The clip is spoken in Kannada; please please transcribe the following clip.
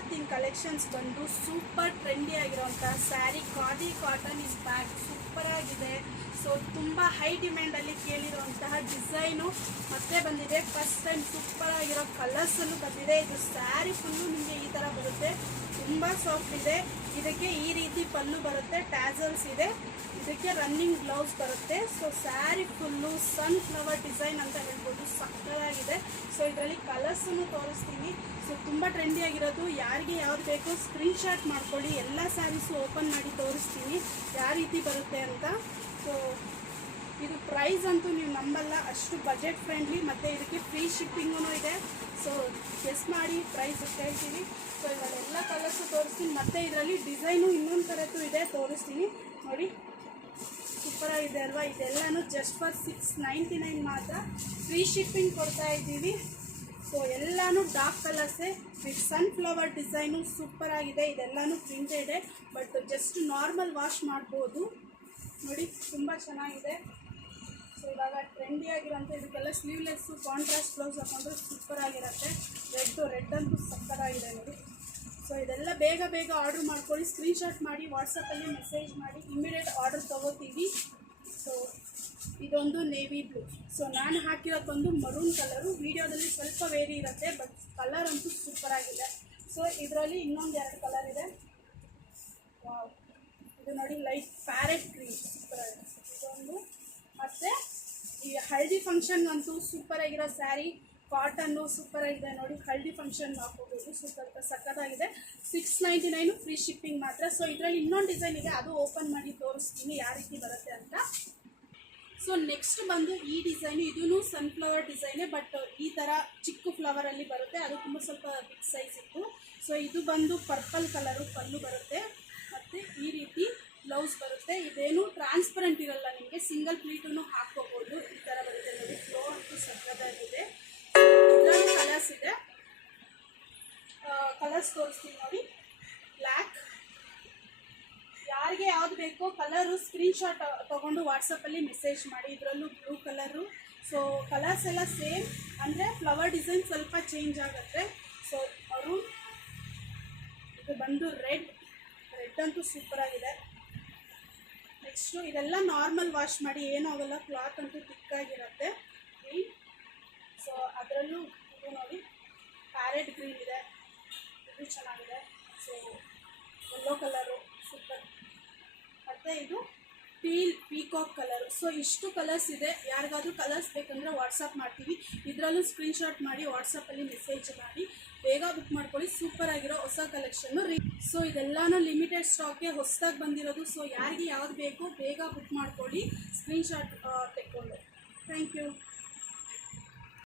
ಇವತ್ತಿನ ಕಲೆಕ್ಷನ್ಸ್ ಬಂದು ಸೂಪರ್ ಟ್ರೆಂಡಿ ಆಗಿರುವಂಥ sari khadi cotton is back super ಆಗಿದೆ. ಸೊ ತುಂಬ ಹೈ ಡಿಮ್ಯಾಂಡಲ್ಲಿ ಕೇಳಿರುವಂತಹ ಡಿಸೈನು ಮತ್ತೆ ಬಂದಿದೆ. ಫಸ್ಟ್ ಟೈಮ್ ಸೂಪರ್ ಆಗಿರೋ ಕಲರ್ಸಲ್ಲೂ ಬಂದಿದೆ. ಇದು ಸ್ಯಾರಿ ಫುಲ್ಲು ನಿಮಗೆ ಈ ಥರ ಬರುತ್ತೆ, ತುಂಬ ಸಾಫ್ಟ್ ಇದೆ. ಇದಕ್ಕೆ ಈ ರೀತಿ ಪಲ್ಲು ಬರುತ್ತೆ, ಟ್ಯಾಸಲ್ಸ್ ಇದೆ, ಇದಕ್ಕೆ ರನ್ನಿಂಗ್ ಬ್ಲೌಸ್ ಬರುತ್ತೆ. So sari full sunflower design ಅಂತ ಹೇಳ್ಬೋದು, ಸಕ್ಕತ್ತಾಗಿದೆ. ಸೊ ಇದರಲ್ಲಿ ಕಲರ್ಸನ್ನು ತೋರಿಸ್ತೀನಿ. ಸೊ ತುಂಬ ಟ್ರೆಂಡಿ ಆಗಿರೋದು, ಯಾರಿಗೆ ಯಾವ್ದು ಬೇಕೋ ಸ್ಕ್ರೀನ್ಶಾಟ್ ಮಾಡ್ಕೊಳ್ಳಿ. ಎಲ್ಲ ಸ್ಯಾರೀಸು ಓಪನ್ ಮಾಡಿ ತೋರಿಸ್ತೀನಿ ಯಾವ ರೀತಿ ಬರುತ್ತೆ ಅಂತ. ಸೊ ಇದು ಪ್ರೈಸ್ ಅಂತೂ ನೀವು ನಂಬಲ್ಲ, ಅಷ್ಟು ಬಜೆಟ್ ಫ್ರೆಂಡ್ಲಿ, ಮತ್ತು ಇದಕ್ಕೆ ಫ್ರೀ ಶಿಪ್ಪಿಂಗೂ ಇದೆ. ಸೊ ಗೆಸ್ ಮಾಡಿ ಪ್ರೈಸ್ ಹೇಳ್ತೀನಿ. ಸೊ ಇದರಲ್ಲೆಲ್ಲ ಕಲರ್ಸು ತೋರಿಸ್ತೀನಿ, ಮತ್ತು ಇದರಲ್ಲಿ ಡಿಸೈನು ಇನ್ನೊಂದು ಥರದ್ದು ಇದೆ, ತೋರಿಸ್ತೀನಿ ನೋಡಿ. ಸೂಪರಾಗಿದೆ ಅಲ್ವಾ? ಇದೆಲ್ಲನೂ ಜಸ್ಟ್ ಫಾರ್ 699 ಮಾತ್ರ, ಫ್ರೀ ಶಿಪ್ಪಿಂಗ್ ಕೊಡ್ತಾ ಇದ್ದೀವಿ. ಸೊ ಎಲ್ಲನೂ ಡಾರ್ಕ್ ಕಲರ್ಸೇ ವಿತ್ ಸನ್ಫ್ಲವರ್ ಡಿಸೈನು ಸೂಪರಾಗಿದೆ. ಇದೆಲ್ಲನೂ printed, but just normal wash ಮಾಡ್ಬೋದು ನೋಡಿ, ತುಂಬ ಚೆನ್ನಾಗಿದೆ. ಸೊ ಇವಾಗ ಟ್ರೆಂಡಿ ಆಗಿರೋಂಥ ಇದಕ್ಕೆಲ್ಲ ಸ್ಲೀವ್ಲೆಸ್ಸು ಕಾಂಟ್ರಾಸ್ಟ್ ಬ್ಲೌಸ್ ಹಾಕೊಂಡ್ರೆ ಸೂಪರಾಗಿರುತ್ತೆ. ರೆಡ್ ಅಂತೂ ಸಕ್ಕತ್ತಾಗಿದೆ ನೋಡಿ. ಸೊ ಇದೆಲ್ಲ ಬೇಗ ಬೇಗ ಆರ್ಡ್ರ್ ಮಾಡ್ಕೊಳ್ಳಿ, ಸ್ಕ್ರೀನ್ಶಾಟ್ ಮಾಡಿ ವಾಟ್ಸಪ್ಪಲ್ಲಿ ಮೆಸೇಜ್ ಮಾಡಿ, ಇಮ್ಮಿಡಿಯೇಟ್ ಆರ್ಡರ್ ತೊಗೋತೀವಿ. ಸೊ ಇದೊಂದು ನೇವಿ ಬ್ಲೂ. ಸೊ ನಾನು ಹಾಕಿರೋದೊಂದು ಮರೂನ್ ಕಲರು, ವಿಡಿಯೋದಲ್ಲಿ ಸ್ವಲ್ಪ ವೇರಿ ಇರುತ್ತೆ, ಬಟ್ ಕಲರ್ ಅಂತೂ ಸೂಪರಾಗಿದೆ. ಸೊ ಇದರಲ್ಲಿ ಇನ್ನೊಂದು 2 ಕಲರ್ ಇದೆ. ವಾವ್, ಇದು ನೋಡಿ ಲೈಟ್ ಪ್ಯಾರೆಟ್ ಗ್ರೀನ್ ಸೂಪರಾಗಿದೆ ಇದೊಂದು. ಮತ್ತು ಈ ಹಳದಿ ಫಂಕ್ಷನ್ಗಂತೂ ಸೂಪರಾಗಿರೋ ಸ್ಯಾರಿ, ಕಾಟನ್ನು ಸೂಪರಾಗಿದೆ ನೋಡಿ. ಹಳದಿ ಫಂಕ್ಷನ್ ಹಾಕೋಬೋದು, ಸೂಪರ್ ಸಕ್ಕತ್ತಾಗಿದೆ. 699 ಫ್ರೀ ಶಿಪ್ಪಿಂಗ್ ಮಾತ್ರ. ಸೊ ಇದರಲ್ಲಿ ಇನ್ನೊಂದು ಡಿಸೈನ್ ಇದೆ, ಅದು ಓಪನ್ ಮಾಡಿ ತೋರಿಸ್ತೀನಿ ಯಾವ ರೀತಿ ಬರುತ್ತೆ ಅಂತ. ಸೊ ನೆಕ್ಸ್ಟ್ ಬಂದು ಈ ಡಿಸೈನು, ಇದೂ ಸನ್ಫ್ಲವರ್ ಡಿಸೈನೇ, ಬಟ್ ಈ ಥರ ಚಿಕ್ಕ ಫ್ಲವರಲ್ಲಿ ಬರುತ್ತೆ, ಅದು ತುಂಬ ಸ್ವಲ್ಪ ಬಿಗ್ ಸೈಜ್ ಇತ್ತು. ಸೊ ಇದು ಬಂದು ಪರ್ಪಲ್ ಕಲರು ಪಲ್ಲು ಬರುತ್ತೆ, ಮತ್ತು ಈ ರೀತಿ ಬ್ಲೌಸ್ ಬರುತ್ತೆ. ಇದೇನು ಟ್ರಾನ್ಸ್ಪರೆಂಟ್ ಇರಲ್ಲ, ನಿಮಗೆ ಸಿಂಗಲ್ ಪ್ಲೀಟನ್ನು ಹಾಕ್ಕೋಬೋದು. ಈ ಥರ ಬರುತ್ತೆ ನೋಡಿ, ಫ್ಲೋ ಅಂತೂ ಸಕ್ಕತ್ತಾಗಿದೆ. ಇದರಲ್ಲಿ ಕಲರ್ಸ್ ಇದೆ, ಕಲರ್ಸ್ ತೋರಿಸ್ತೀನಿ ನೋಡಿ. ಬ್ಲ್ಯಾಕ್, ಯಾರಿಗೆ ಯಾವ್ದು ಬೇಕೋ ಕಲರು ಸ್ಕ್ರೀನ್ಶಾಟ್ ತೊಗೊಂಡು ವಾಟ್ಸಪ್ಪಲ್ಲಿ ಮೆಸೇಜ್ ಮಾಡಿ. ಇದರಲ್ಲೂ ಬ್ಲೂ ಕಲರು. ಸೊ ಕಲರ್ಸ್ ಎಲ್ಲ ಸೇಮ್, ಅಂದರೆ ಫ್ಲವರ್ ಡಿಸೈನ್ ಸ್ವಲ್ಪ ಚೇಂಜ್ ಆಗುತ್ತೆ. ಸೊ ಮರೂನ್, ಇದು ಬಂದು ರೆಡ್ ಅಂತೂ ಸೂಪರಾಗಿದೆ. ನೆಕ್ಸ್ಟು ಇದೆಲ್ಲ ನಾರ್ಮಲ್ ವಾಶ್ ಮಾಡಿ, ಏನೂ ಆಗೋಲ್ಲ, ಕ್ಲಾತ್ ಅಂತೂ ತಿಕ್ಕಾಗಿರುತ್ತೆ. ಗ್ರೀನ್, ಸೊ ಅದರಲ್ಲೂ ಇದು ನೋಡಿ ಪ್ಯಾರೆಟ್ ಗ್ರೀನ್ ಇದೆ, ಇದು ಚೆನ್ನಾಗಿದೆ. ಸೊ ಯೆಲ್ಲೋ ಕಲರು ಸೂಪರ್, ಮತ್ತು ಇದು ಪೀಕಾಕ್ ಕಲರು. ಸೊ ಇಷ್ಟು ಕಲರ್ಸ್ ಇದೆ. ಯಾರಿಗಾದ್ರೂ ಕಲರ್ಸ್ ಬೇಕಂದರೆ ವಾಟ್ಸಪ್ ಮಾಡ್ತೀವಿ. ಇದರಲ್ಲೂ ಸ್ಕ್ರೀನ್ಶಾಟ್ ಮಾಡಿ ವಾಟ್ಸಪ್ಪಲ್ಲಿ ಮೆಸೇಜ್ ಮಾಡಿ, ಬೇಗ ಬುಕ್ ಮಾಡ್ಕೊಳ್ಳಿ. ಸೂಪರ್ ಆಗಿರೋ ಹೊಸ ಕಲೆಕ್ಷನ್ನು. ಸೊ ಇದೆಲ್ಲನೂ ಲಿಮಿಟೆಡ್ ಸ್ಟಾಕ್ಗೆ ಹೊಸದಾಗಿ ಬಂದಿರೋದು. ಸೊ ಯಾರಿಗೆ ಯಾವ್ದು ಬೇಕೋ ಬೇಗ ಬುಕ್ ಮಾಡ್ಕೊಳ್ಳಿ, ಸ್ಕ್ರೀನ್ಶಾಟ್ ತೆಕ್ಕೊಂಡು. Thank you.